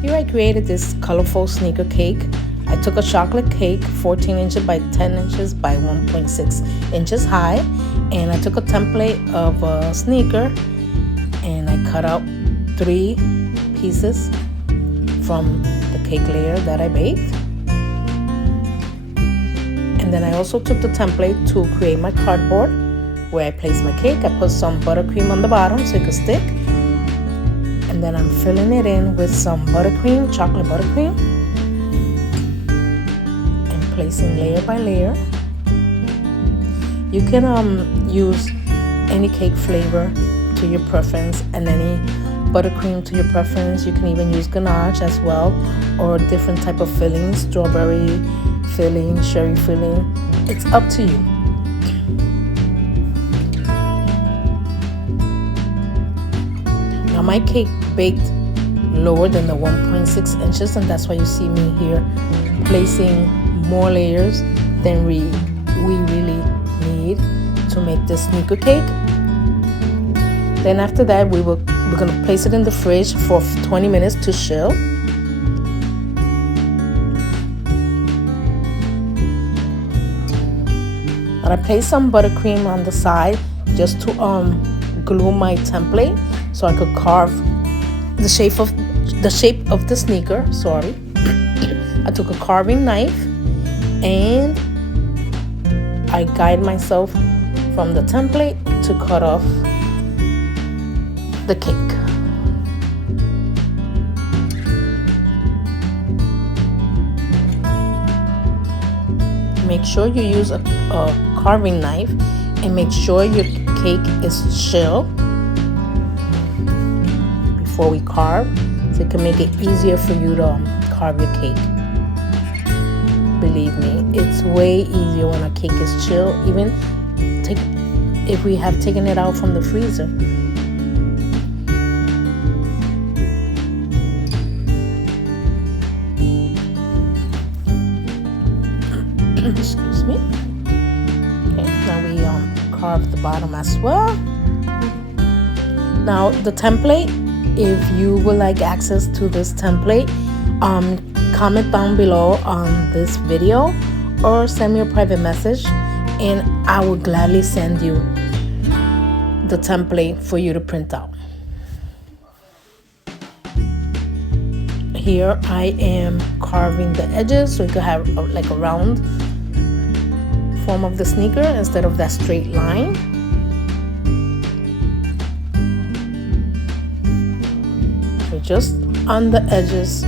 Here I created this colorful sneaker cake. I took a chocolate cake 14 inches by 10 inches by 1.6 inches high, and I took a template of a sneaker and I cut out 3 pieces from the cake layer that I baked. And then I also took the template to create my cardboard where I placed my cake. I put some buttercream on the bottom so it could stick. And then I'm filling it in with some buttercream, chocolate buttercream. And placing layer by layer. You can use any cake flavor to your preference and any buttercream to your preference. You can even use ganache as well, or different type of fillings, strawberry filling, cherry filling. It's up to you. Now my cake baked lower than the 1.6 inches, and that's why you see me here placing more layers than we really need to make this sneaker cake. Then after that we're going to place it in the fridge for 20 minutes to chill. And I placed some buttercream on the side just to glue my template so I could carve the shape of the sneaker. Sorry. I took a carving knife and I guide myself from the template to cut off the cake. Make sure you use a carving knife and make sure your cake is chill before we carve, so it can make it easier for you to carve your cake. Believe me, it's way easier when a cake is chill, even if we have taken it out from the freezer. Excuse me. Okay, now we carve the bottom as well. Now the template, if you would like access to this template, comment down below on this video or send me a private message and I will gladly send you the template for you to print out. Here I am carving the edges so you could have like a round form of the sneaker instead of that straight line. So just on the edges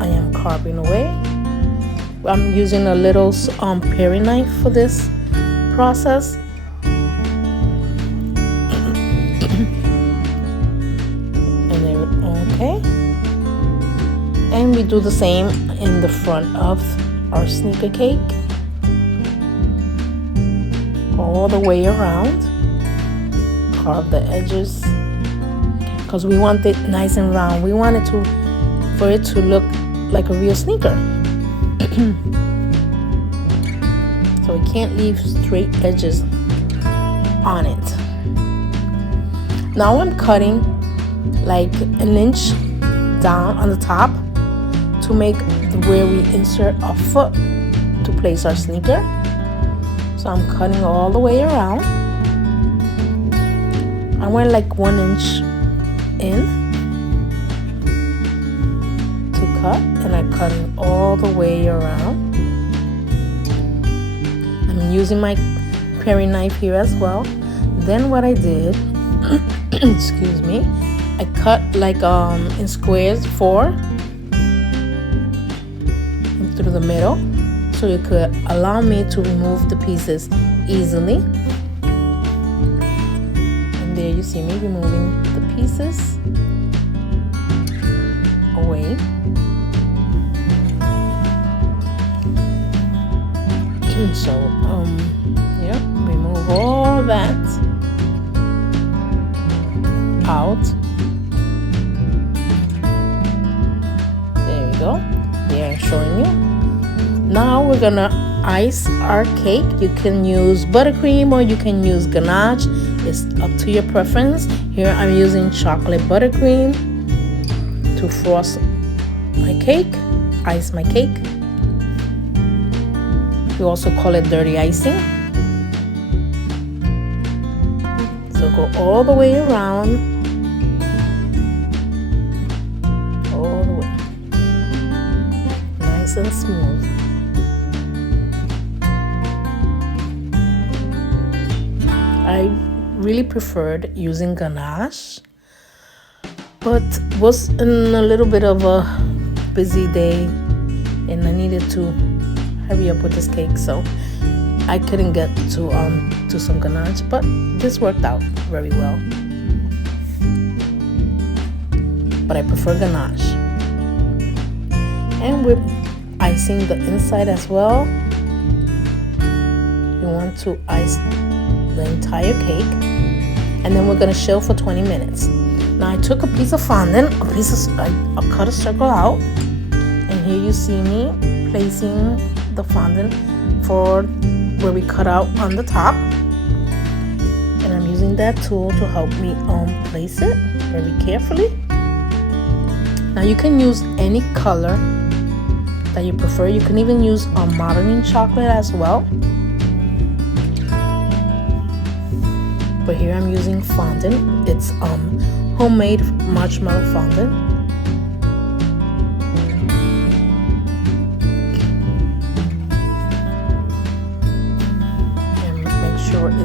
I am carving away. I'm using a little paring knife for this process. And there, okay. And we do the same in the front of our sneaker cake. All the way around. Carve the edges because we want it nice and round. We want it for it to look like a real sneaker. So we can't leave straight edges on it. Now I'm cutting like an inch down on the top to make where we insert our foot to place our sneaker. So I'm cutting all the way around. I went like 1 inch in to cut, and I'm cutting all the way around. I'm using my paring knife here as well. Then what I did, excuse me, I cut like in squares 4 through the middle, so it could allow me to remove the pieces easily. And there you see me removing the pieces away. So yeah, remove all that out. There we go. Here I'm showing you. Now we're gonna ice our cake. You can use buttercream or you can use ganache. It's up to your preference. Here I'm using chocolate buttercream to frost my cake, ice my cake. We also call it dirty icing. So go all the way around, all the way, nice and smooth. I really preferred using ganache, but was in a little bit of a busy day and I needed to hurry up with this cake, so I couldn't get to some ganache, but this worked out very well. But I prefer ganache. And we're icing the inside as well. You want to ice the entire cake, and then we're gonna chill for 20 minutes. Now I took a piece of fondant, I cut a circle out, and here you see me placing the fondant for where we cut out on the top, and I'm using that tool to help me place it very carefully. Now you can use any color that you prefer. You can even use modeling chocolate as well, but here I'm using fondant. It's homemade marshmallow fondant.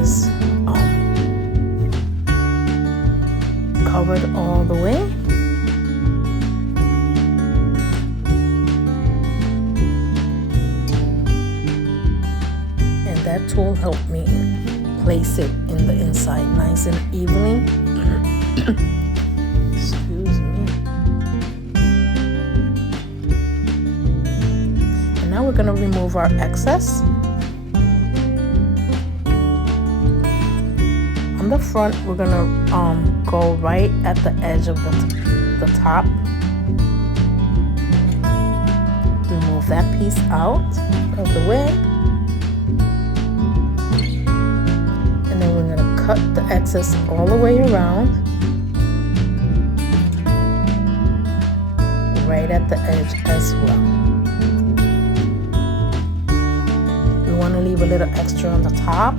Is covered all the way, and that tool helped me place it in the inside nice and evenly. Excuse me. And now we're going to remove our excess. On the front, we're gonna go right at the edge of the top. Remove that piece out of the way, and then we're gonna cut the excess all the way around, right at the edge as well. We want to leave a little extra on the top.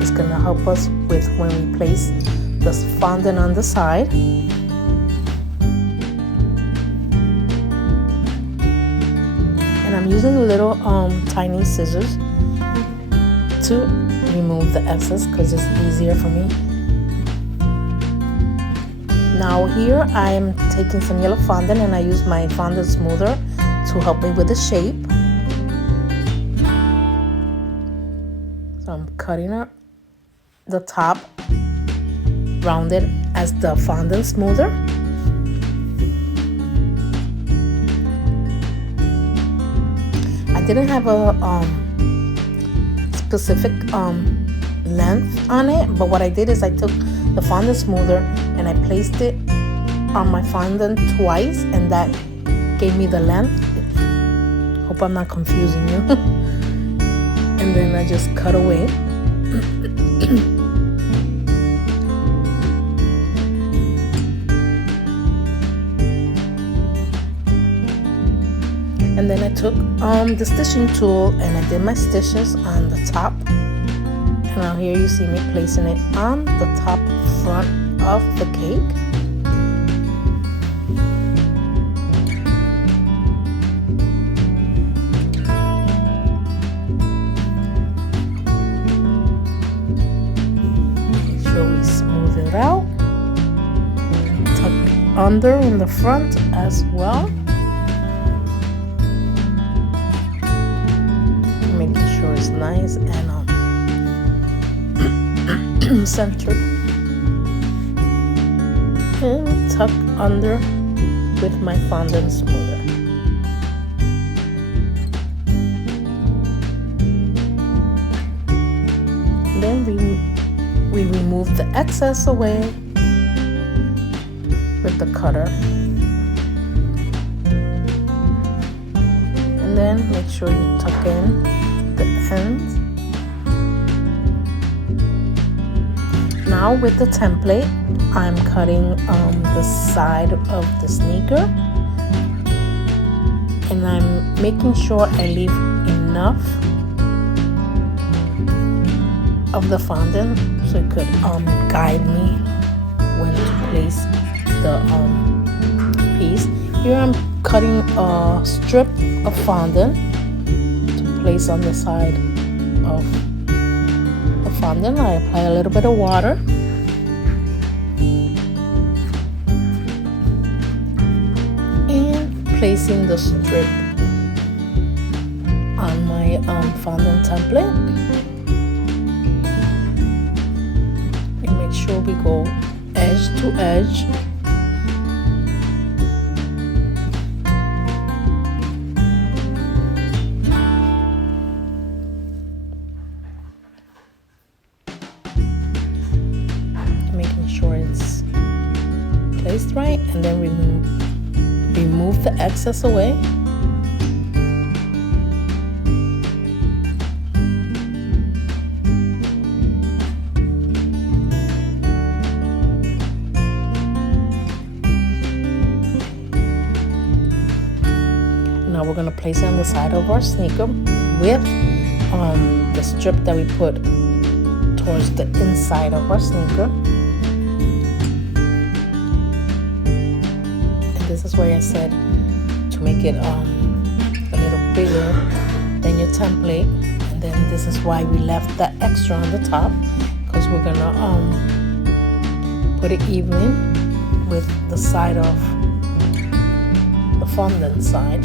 It's going to help us with when we place the fondant on the side. And I'm using little tiny scissors to remove the excess because it's easier for me. Now here I'm taking some yellow fondant and I use my fondant smoother to help me with the shape. So I'm cutting up the top rounded as the fondant smoother. I didn't have a specific length on it, but what I did is I took the fondant smoother and I placed it on my fondant twice, and that gave me the length. Hope I'm not confusing you. And then I just cut away. And then I took the stitching tool and I did my stitches on the top. And now here you see me placing it on the top front of the cake. Make sure we smooth it out. Tuck it under in the front as well. It's nice and centered, and tuck under with my fondant smoother. Then we remove the excess away with the cutter, and then make sure you tuck in the ends. Now with the template, I'm cutting the side of the sneaker, and I'm making sure I leave enough of the fondant so it could guide me when to place the piece. Here I'm cutting a strip of fondant to place on the side of the fondant. I apply a little bit of water. Placing the strip on my fondant template, and make sure we go edge to edge. Making sure it's placed right, and then remove the excess away. Now we're going to place it on the side of our sneaker with the strip that we put towards the inside of our sneaker. This is where I said to make it a little bigger than your template, and then this is why we left that extra on the top, because we're gonna put it even with the side of the fondant side.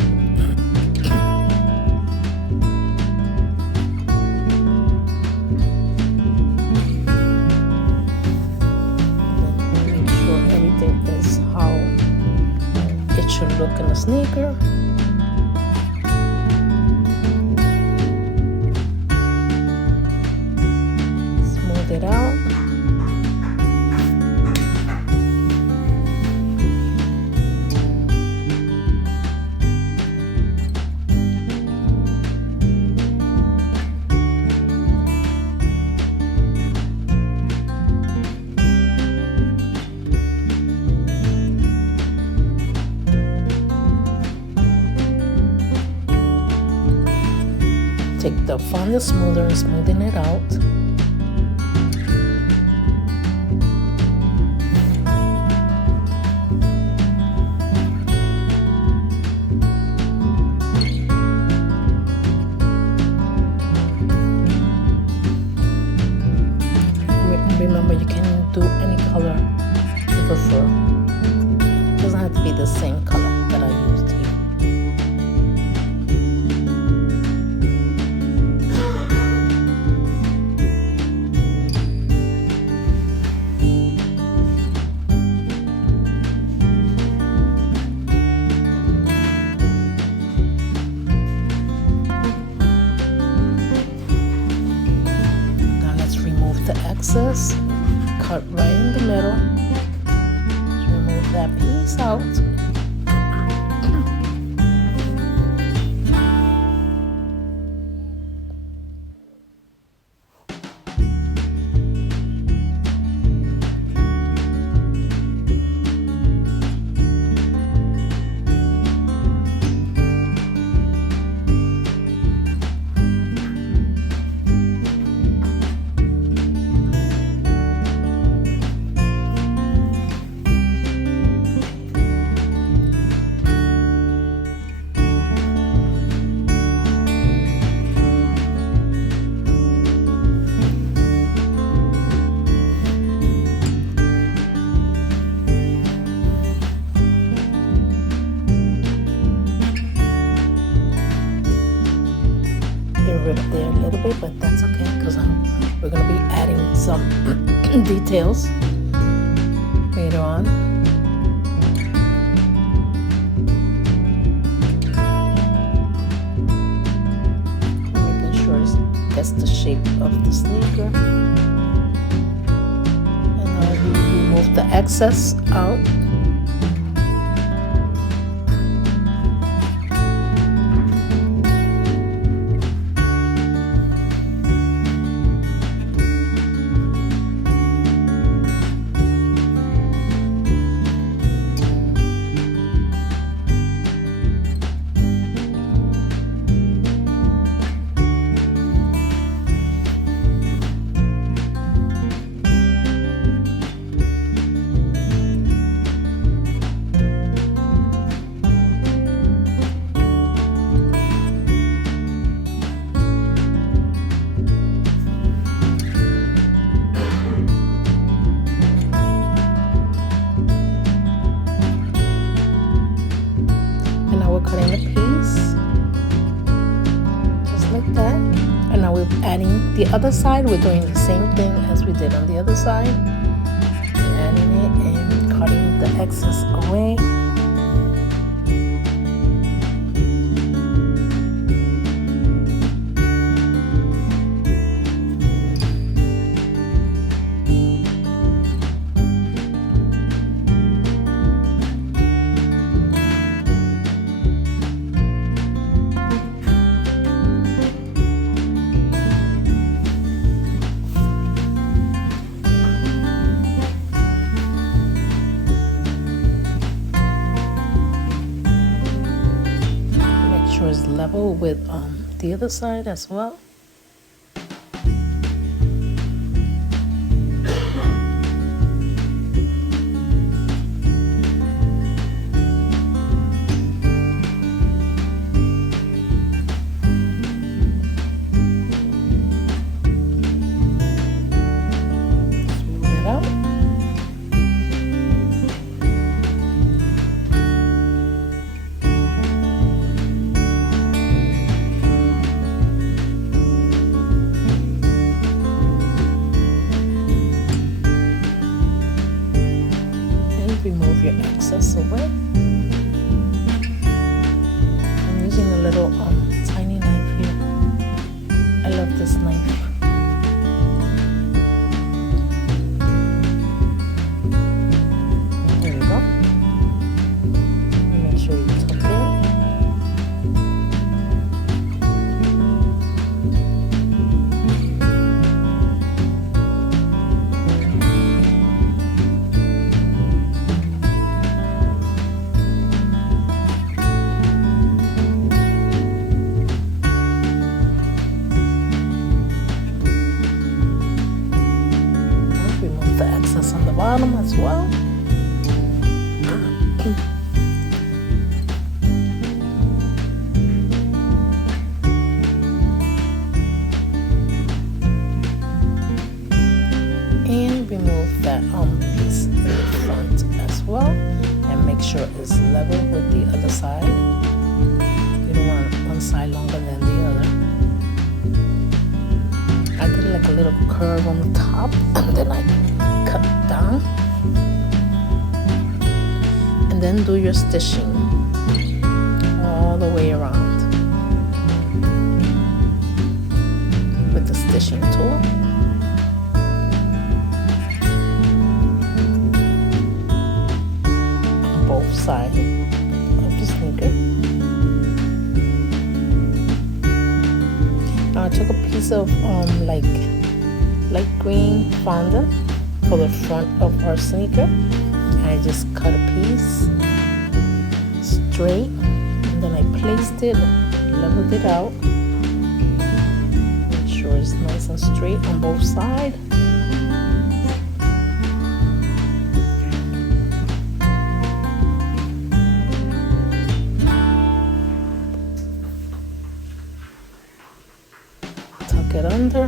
Make sure everything is how it should look in a sneaker. Smooth it out. Take the fondant smoother and smoothing it out. Remember, you can do any color you prefer. It doesn't have to be the same color that I used here. Excess, cut right in the middle. Remove that piece out. Rid of there a little bit, but that's okay because we're going to be adding some details later on. Making sure that's the shape of the sneaker, and now we remove the excess out. The other side, we're doing the same thing as we did on the other side. Adding it and cutting the excess away. Is level with the other side as well. Smooth it out. Remove your excess away. I'm using a little tiny knife here. I love this knife. There you go. Make sure you tuck it. The excess on the bottom as well. And remove that piece in the front as well, and make sure it's level with the other side. You don't want one side longer than the other. I did like a little curve on the top, and then I cut down, and then do your stitching all the way around with the stitching tool. On both sides of the sneaker. Now I took a piece of like light green fondant for the front of our sneaker, and I just cut a piece straight, and then I placed it, leveled it out, make sure it's nice and straight on both sides. Tuck it under,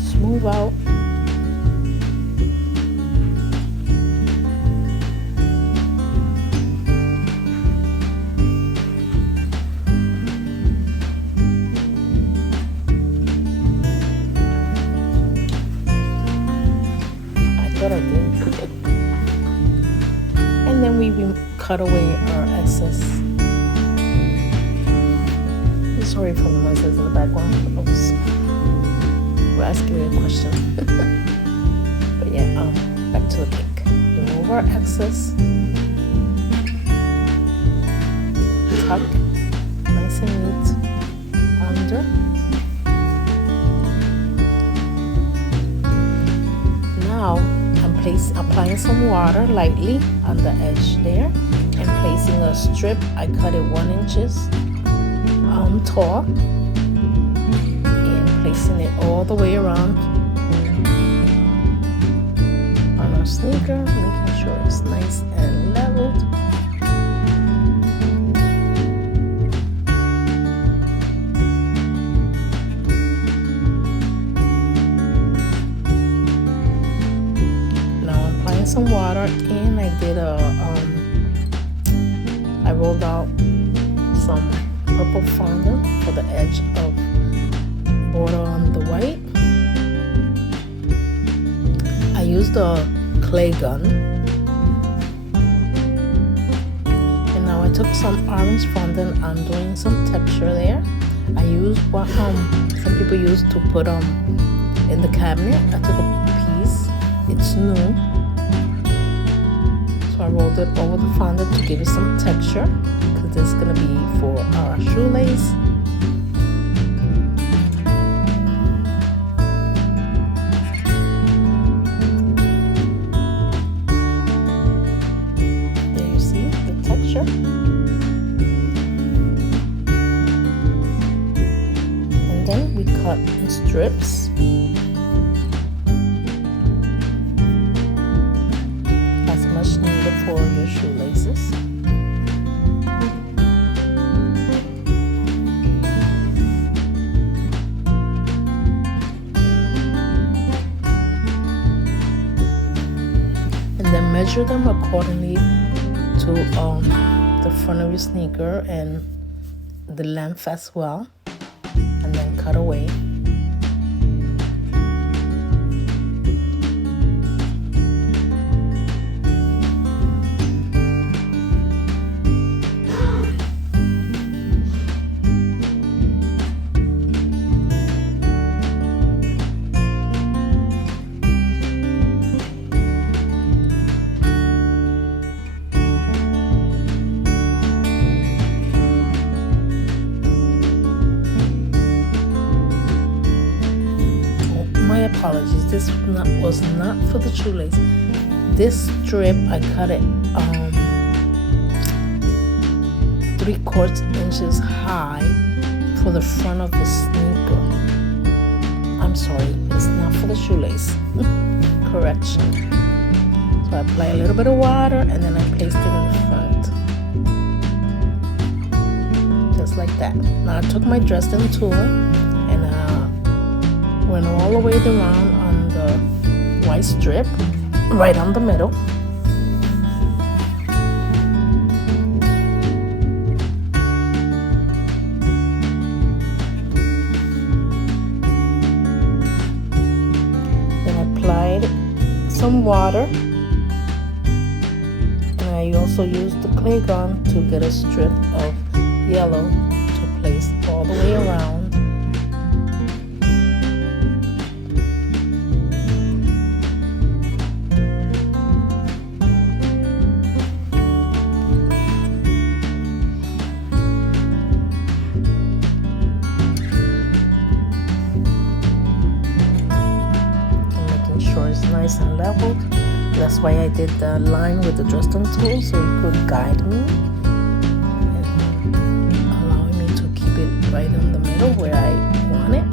smooth out. What I did. And then we cut away our excess. I'm sorry for the noises in the background. We're asking me a question. But yeah, back to the cake. Remove our excess. Tuck nice and neat under. Now applying some water lightly on the edge there, and placing a strip. I cut it 1 inch tall, and placing it all the way around on our sneaker, making sure it's nice and leveled. Some water, and I did I rolled out some purple fondant for the edge of border on the used a clay gun, and now I took some orange fondant. I'm doing some texture there. I used what some people use to put in the cabinet. I took a piece. It's new, so I rolled it over the fondant to give it some texture, because this is gonna be for our shoelace. And then we cut in strips as much needed for your shoelaces. And then measure them accordingly to the front of your sneaker and the length as well, and then cut away. Apologies, this was not for the shoelace. This strip I cut it 3/4 inches high for the front of the sneaker. I'm sorry, it's not for the shoelace. Correction. So I apply a little bit of water and then I placed it in the front, just like that. Now I took my Dresden tool and went all the way around on the white strip, right on the middle. Then I applied some water, and I also used the clay gun to get a strip of yellow to place all the way around. Nice and leveled. That's why I did the line with the Dresden tool, so it could guide me and allowing me to keep it right in the middle where I want it.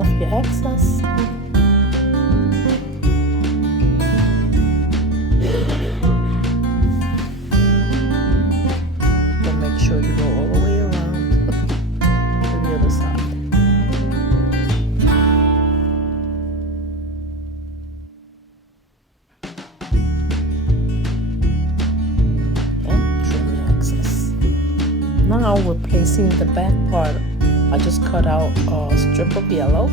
Off your excess. But make sure you go all the way around to the other side. And trim your excess. Now we're placing the back part. I just cut out a strip of yellow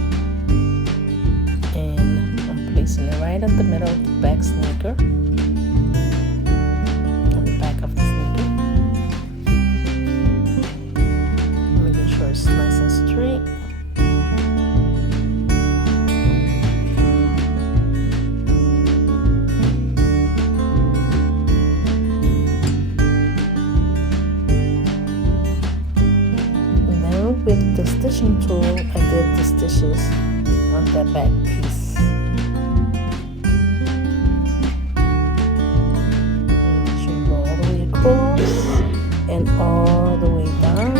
and I'm placing it right at the middle of the back sneaker, on the back of the sneaker. Making sure it's nice and straight. With the stitching tool, I did the stitches on that back piece. Make sure you go all the way across and all the way down.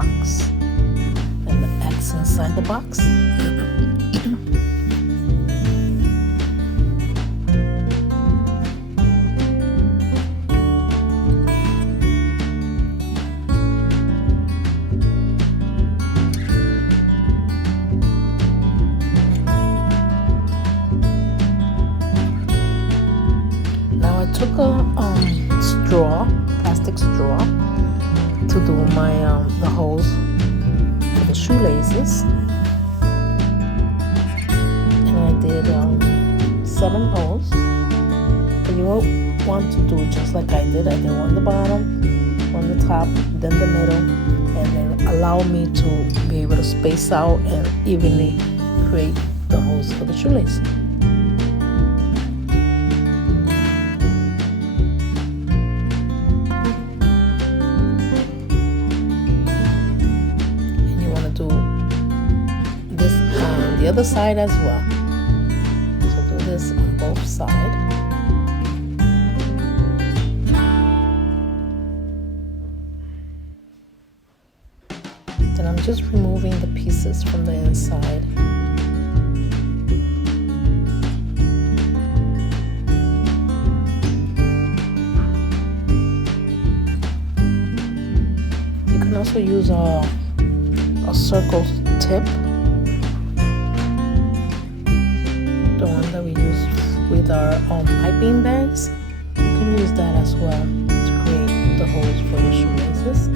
box and the X inside the box. Took a plastic straw to do my the holes for the shoelaces, and I did 7 holes. But you will want to do just like I did. I did one the bottom, one the top, then the middle, and then allow me to be able to space out and evenly create the holes for the shoelace. The other side as well. So do this on both sides. Then I'm just removing the pieces from the inside. You can also use a circle tip. The one that we use with our piping bags, you can use that as well to create the holes for your shoelaces.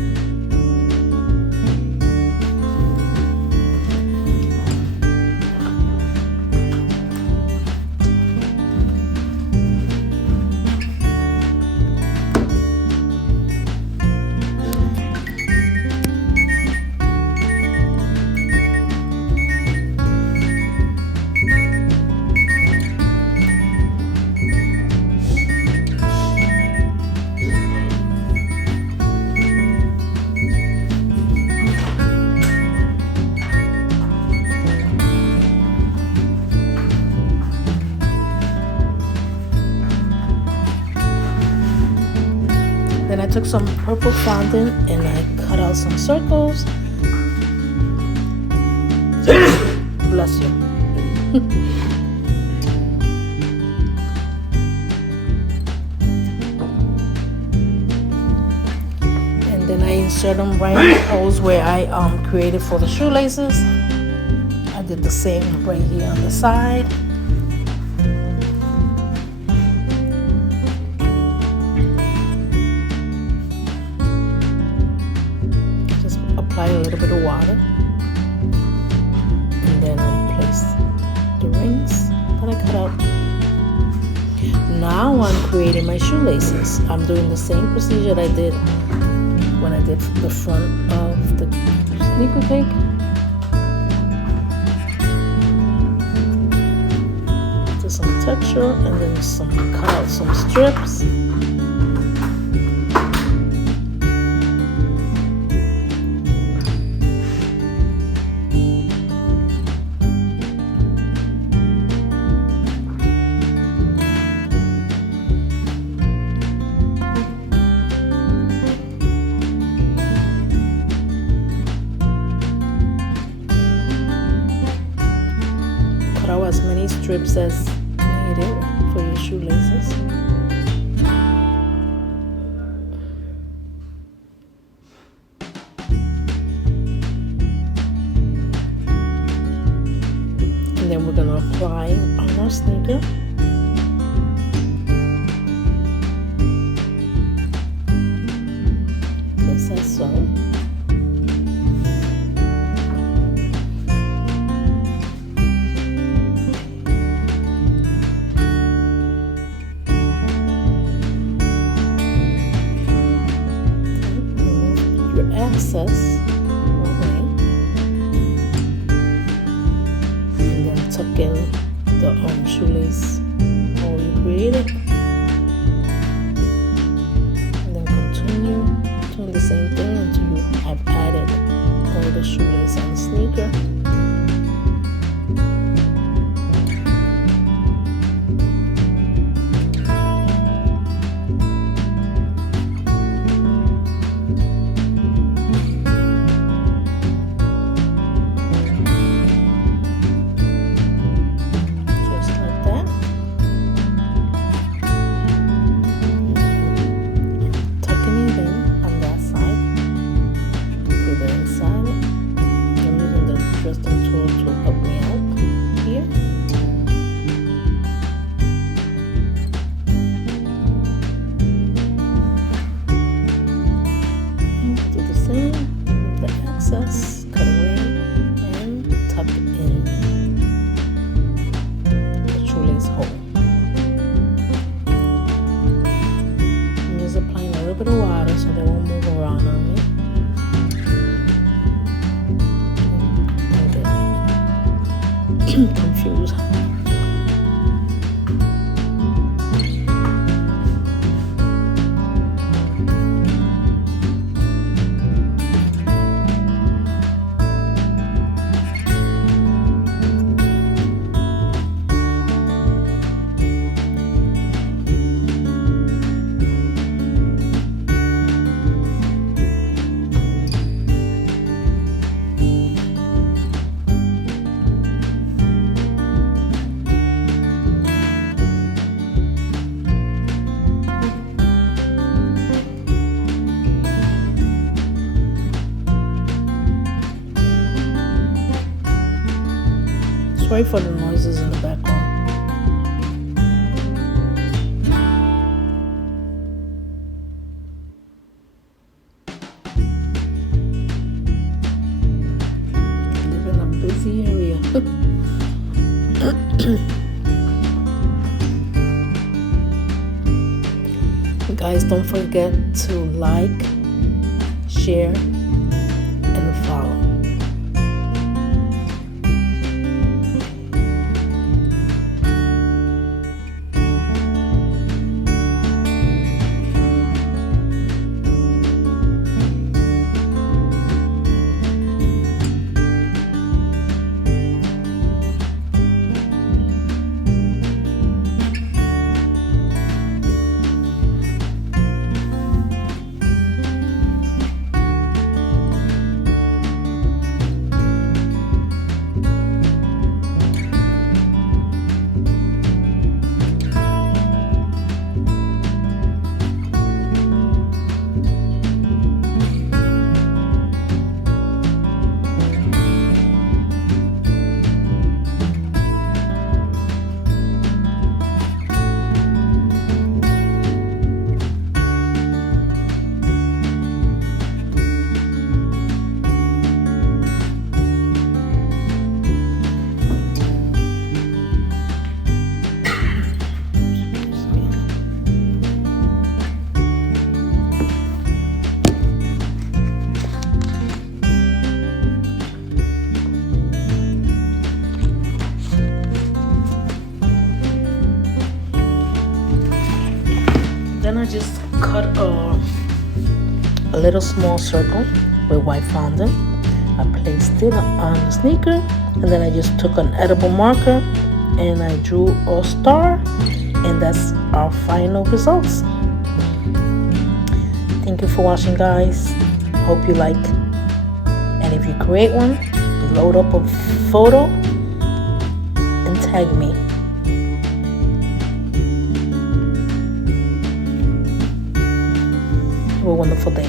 Then I took some purple fountain and I cut out some circles. Bless you. And then I insert them right in the holes where I created for the shoelaces. I did the same right here on the side. Apply a little bit of water and then place the rings that I cut out. Now I'm creating my shoelaces. I'm doing the same procedure I did when I did the front of the sneaker cake. Just some texture and then cut out some strips. As many strips as needed for your shoelaces. And then we're going to apply on our sneaker. Just as so. Excess away, and then tuck in the shoelace hole you created, and then continue doing the same thing until you have added all the shoelace and sneaker. little bit of water so they won't move around on me. Confused. Sorry for the noises in the background. I live in a busy area. Guys, don't forget to like, share, and follow. Then I just cut a little small circle with white fondant. I placed it on the sneaker, and then I just took an edible marker and I drew a star, and that's our final results. Thank you for watching, guys. Hope you like, and if you create one, load up a photo and tag me. Have a wonderful day.